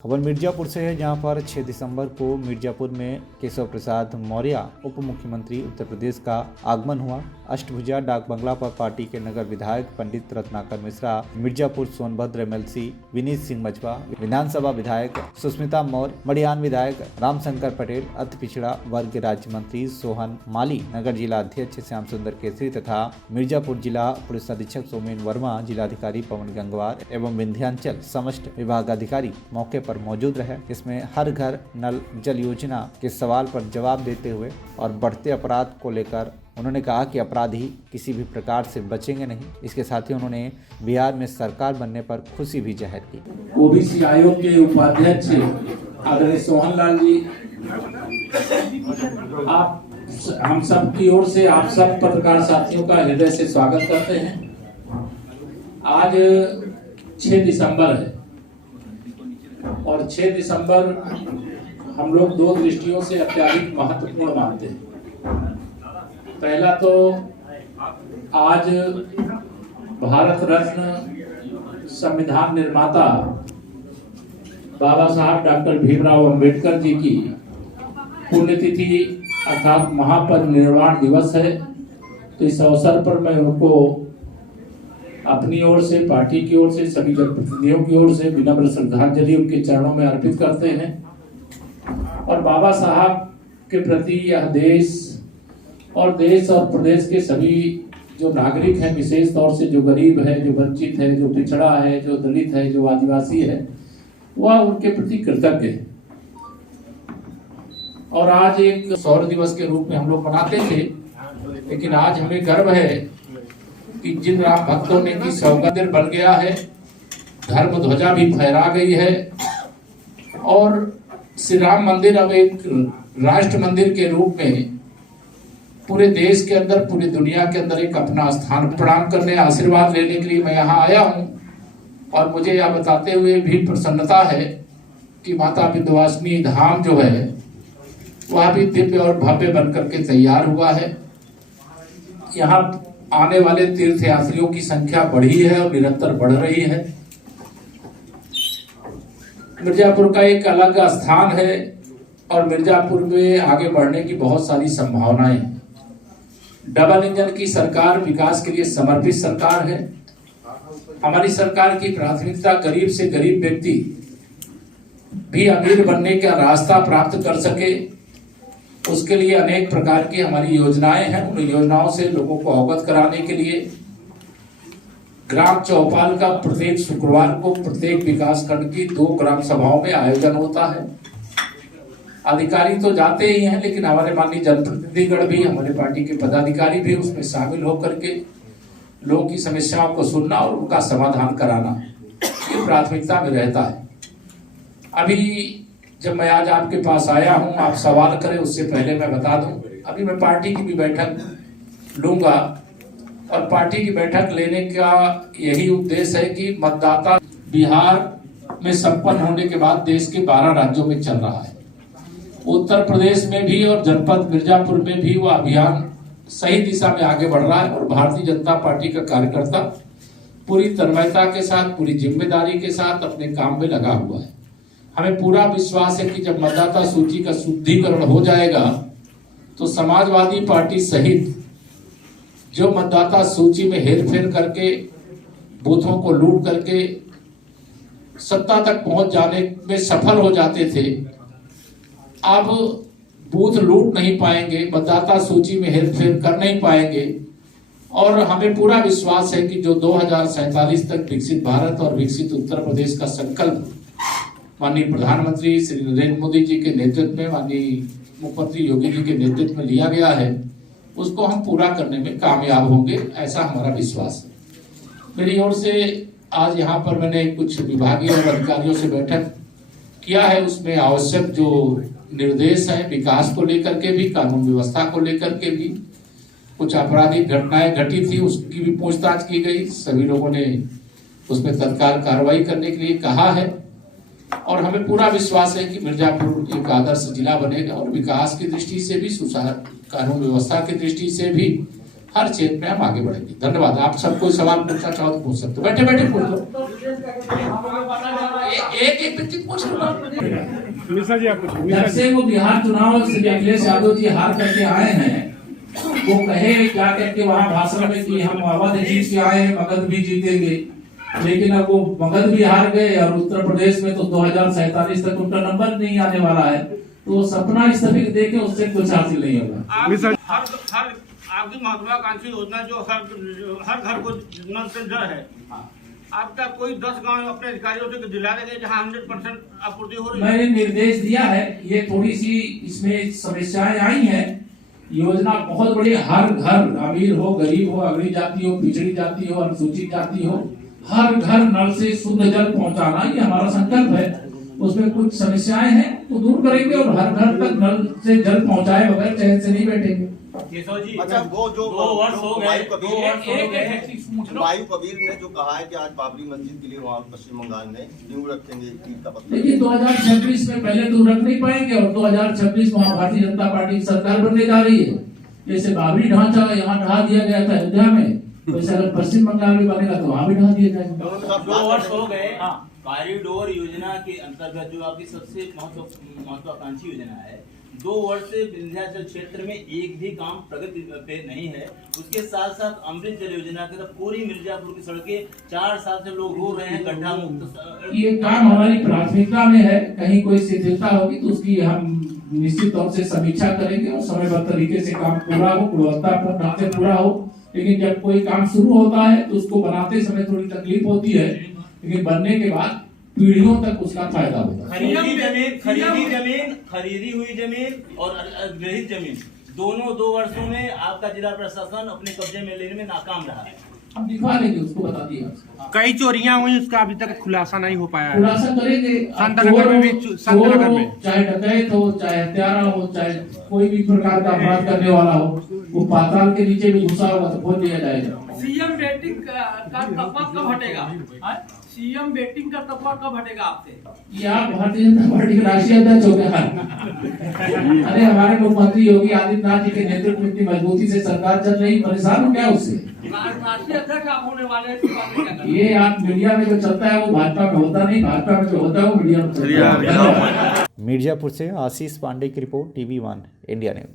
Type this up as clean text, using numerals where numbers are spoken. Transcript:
खबर मिर्जापुर से है, जहां पर 6 दिसंबर को मिर्जापुर में केशव प्रसाद मौर्य उप मुख्यमंत्री उत्तर प्रदेश का आगमन हुआ। अष्टभुजा डाक बंगला पर पार्टी के नगर विधायक पंडित रत्नाकर मिश्रा, मिर्जापुर सोनभद्र एमएलसी विनीत सिंह मछवा, विधानसभा विधायक सुष्मिता मौर्य, मडियान विधायक रामशंकर पटेल, अति पिछड़ा वर्ग राज्य मंत्री सोहन माली, नगर जिला अध्यक्ष श्याम सुंदर केसरी तथा मिर्जापुर जिला पुलिस अधीक्षक सोमेन वर्मा, जिलाधिकारी पवन गंगवार एवं विंध्याचल समस्त विभागाधिकारी मौके पर मौजूद रहे। इसमें हर घर नल जल योजना के सवाल पर जवाब देते हुए और बढ़ते अपराध को लेकर उन्होंने कहा कि अपराधी किसी भी प्रकार से बचेंगे नहीं। इसके साथ ही उन्होंने बिहार में सरकार बनने पर खुशी भी जाहिर की। ओबीसी आयोग के उपाध्यक्ष आदरणीय सोहन लाल जी, आप हम सब की ओर से आप सब पत्रकार साथियों का हृदय से स्वागत करते हैं। आज 6 दिसंबर है और 6 दिसंबर हम लोग दो दृष्टियों से अत्यधिक महत्वपूर्ण मानते हैं। पहला तो आज भारत रत्न संविधान निर्माता बाबा साहब डॉक्टर भीमराव अंबेडकर जी की पुण्यतिथि अर्थात महापरिनिर्वाण दिवस है। तो इस अवसर पर मैं उनको अपनी ओर से, पार्टी की ओर से, सभी जनप्रतिनिधियों की ओर से विनम्र श्रद्धांजलि उनके चरणों में अर्पित करते हैं। और बाबा साहब के प्रति यह देश और प्रदेश के सभी जो नागरिक हैं, विशेष तौर से जो गरीब है, जो वंचित है, जो पिछड़ा है, जो दलित है, जो आदिवासी है, वह उनके प्रति कृतज्ञ है। और आज एक सौर दिवस के रूप में हम लोग मनाते थे, लेकिन आज हमें गर्व है कि जिन राम भक्तों ने की सौगंध बन गया है, धर्म ध्वजा भी फहरा गई है और श्री राम मंदिर अब एक राष्ट्र मंदिर के रूप में पूरे देश के अंदर, पूरी दुनिया के अंदर एक अपना स्थान प्रदान करने, आशीर्वाद लेने के लिए मैं यहाँ आया हूँ। और मुझे यह बताते हुए भी प्रसन्नता है कि माता विंध्यवासिनी धाम जो है वह भी दिव्य और भव्य बनकर के तैयार हुआ है। यहाँ आने वाले तीर्थयात्रियों की संख्या बढ़ी है और निरंतर बढ़ रही है। मिर्जापुर का एक अलग स्थान है और मिर्जापुर में आगे बढ़ने की बहुत सारी संभावनाएं हैं। डबल इंजन की सरकार, विकास के लिए समर्पित सरकार है। हमारी सरकार की प्राथमिकता गरीब से गरीब व्यक्ति भी अमीर बनने का रास्ता प्राप्त कर सके, उसके लिए अनेक प्रकार की हमारी योजनाएं हैं। उन योजनाओं से लोगों को अवगत कराने के लिए ग्राम चौपाल का प्रत्येक शुक्रवार को प्रत्येक विकास खंड की 2 ग्राम सभाओं में आयोजन होता है। अधिकारी तो जाते ही हैं, लेकिन हमारे माननीय जनप्रतिनिधिगण भी, हमारे पार्टी के पदाधिकारी भी उसमें शामिल होकर के लोगों की समस्याओं को सुनना और उनका समाधान कराना, ये प्राथमिकता में रहता है। अभी जब मैं आज आपके पास आया हूं, आप सवाल करें उससे पहले मैं बता दूं, अभी मैं पार्टी की भी बैठक लूंगा और पार्टी की बैठक लेने का यही उद्देश्य है कि मतदाता बिहार में संपन्न होने के बाद देश के 12 राज्यों में चल रहा है। उत्तर प्रदेश में भी और जनपद मिर्जापुर में भी वह अभियान सही दिशा में आगे बढ़ रहा है और भारतीय जनता पार्टी का कार्यकर्ता पूरी तन्मयता के साथ, पूरी जिम्मेदारी के साथ अपने काम में लगा हुआ है। हमें पूरा विश्वास है कि जब मतदाता सूची का शुद्धिकरण हो जाएगा तो समाजवादी पार्टी सहित जो मतदाता सूची में हेरफेर करके, बूथों को लूट करके सत्ता तक पहुंच जाने में सफल हो जाते थे, अब बूथ लूट नहीं पाएंगे, मतदाता सूची में हेरफेर कर नहीं पाएंगे। और हमें पूरा विश्वास है कि जो 2047 तक विकसित भारत और विकसित उत्तर प्रदेश का संकल्प माननीय प्रधानमंत्री श्री नरेंद्र मोदी जी के नेतृत्व में, माननीय मुख्यमंत्री योगी जी के नेतृत्व में लिया गया है, उसको हम पूरा करने में कामयाब होंगे, ऐसा हमारा विश्वास है। मेरी ओर से आज यहाँ पर मैंने कुछ विभागीय और अधिकारियों से बैठक किया है। उसमें आवश्यक जो निर्देश है विकास को लेकर के भी, कानून व्यवस्था को लेकर के भी, कुछ आपराधिक घटनाएं घटी थी उसकी भी पूछताछ की गई। सभी लोगों ने उसमें तत्काल कार्रवाई करने के लिए कहा है और हमें पूरा विश्वास है कि मिर्जापुर एक आदर्श जिला बनेगा और विकास की दृष्टि से भी, कानून व्यवस्था की दृष्टि से भी हर क्षेत्र में हम आगे बढ़ेंगे। धन्यवाद। आप सब कोई सवाल पूछना चाहो तो पूछ सकते हो, बैठे बैठे पूछ लो। एक एक व्यक्ति पूछ लूंगा। मिश्रा जी आप पूछिए। जब से वो बिहार चुनाव से अखिलेश यादव जी हार करके आए हैं, वो कहे क्या कहते वहां भाषण में कि हम अवध जीत के आए हैं, मगध भी जीतेंगे, लेकिन अब वो मगध भी हार गए और उत्तर प्रदेश में तो 2047 तक उनका नंबर नहीं आने वाला है। तो वो सपना स्थगित देके उससे कुछ हासिल नहीं होगा। हर आपकी महत्वाकांक्षी योजना जो हर घर को नल से जल है, आपका कोई 10 गांव अपने अधिकारियों से दिला देंगे जहां 100% आपूर्ति हो रही है। मैंने निर्देश दिया है, ये थोड़ी सी इसमें समस्याएं आई हैं। योजना बहुत बड़ी, हर घर अमीर हो गरीब हो, अगड़ी जाति हो पिछड़ी जाति हो अनुसूचित जाति हो, हर घर नल से शुद्ध जल पहुंचाना ये हमारा संकल्प है। उसमें कुछ समस्याएं हैं तो दूर करेंगे और हर घर तक नल से जल पहुंचाए बगैर चैन से नहीं बैठेंगे। अच्छा, वो जो 2 वर्ष हो गए, वायु कबीर ने जो कहा है कि आज बाबरी मस्जिद के लिए वहाँ पश्चिम बंगाल में न्यू रखेंगे ईद का पत्थर। देखिए 2026 में पहले तो रख नहीं पाएंगे और 2026 वहाँ भारतीय जनता पार्टी की सरकार बनने जा रही है। जैसे बाबरी ढांचा यहाँ ढा दिया गया था अयोध्या में, वैसे अगर पश्चिम बंगाल में बनेगा तो वहाँ भी ढा दिया जाएगा। 2 वर्ष हो गए। कॉरिडोर योजना के अंतर्गत जो आपकी सबसे महत्वाकांक्षी योजना है, 2 वर्ष से विंध्याचल क्षेत्र में एक भी काम प्रगति पे नहीं है। उसके साथ साथ अमृत जल योजना के तहत पूरी मिर्जापुर की सड़कें 4 साल से लोग रो रहे हैं गड्ढा मुक्त। ये काम हमारी प्राथमिकता में है, कहीं कोई शिथिलता होगी तो उसकी हम निश्चित तौर से समीक्षा करेंगे और समयबद्ध तरीके से काम पूरा हो, गुणवत्तापूर्ण ढंग से पूरा हो। लेकिन जब कोई काम शुरू होता है तो उसको बनाते समय थोड़ी तकलीफ होती है, लेकिन बनने के बाद पीढ़ियों तक उसका फायदा होता है। खरीदी हुई जमीन और अधिग्रहित जमीन दोनों 2 वर्षों में आपका जिला प्रशासन अपने कब्जे में लेने में नाकाम रहा है। हम दिखा लेंगे, उसको बता दिया। कई चोरियां हुई, उसका अभी तक खुलासा नहीं हो पाया है। खुलासा करेंगे। संतनगर में भी, संतनगर में चाहे डकैत हो, चाहे हत्यारा हो, चाहे कोई भी प्रकार का अपराध करने वाला हो, वो पाताल के नीचे भी घुसा होगा तो खोल दिया जाएगा। सीएम वेटिंग का तफा कब हटेगा? सीएम वेटिंग का तफा कब हटेगा आपसे? ये आप भारतीय जनता पार्टी के राष्ट्रीय अध्यक्ष हो गया। अरे हमारे मुख्यमंत्री योगी आदित्यनाथ जी के नेतृत्व में इतनी मजबूती से सरकार चल रही, परेशान हो क्या उससे? राष्ट्रीय अध्यक्ष आप होने वाले हैं। ये आप मीडिया में जो चलता है वो भाजपा में होता नहीं, भाजपा में जो होता है वो मीडिया में चलता है। मिर्जापुर से आशीष पांडे की रिपोर्ट, TV1 इंडिया न्यूज।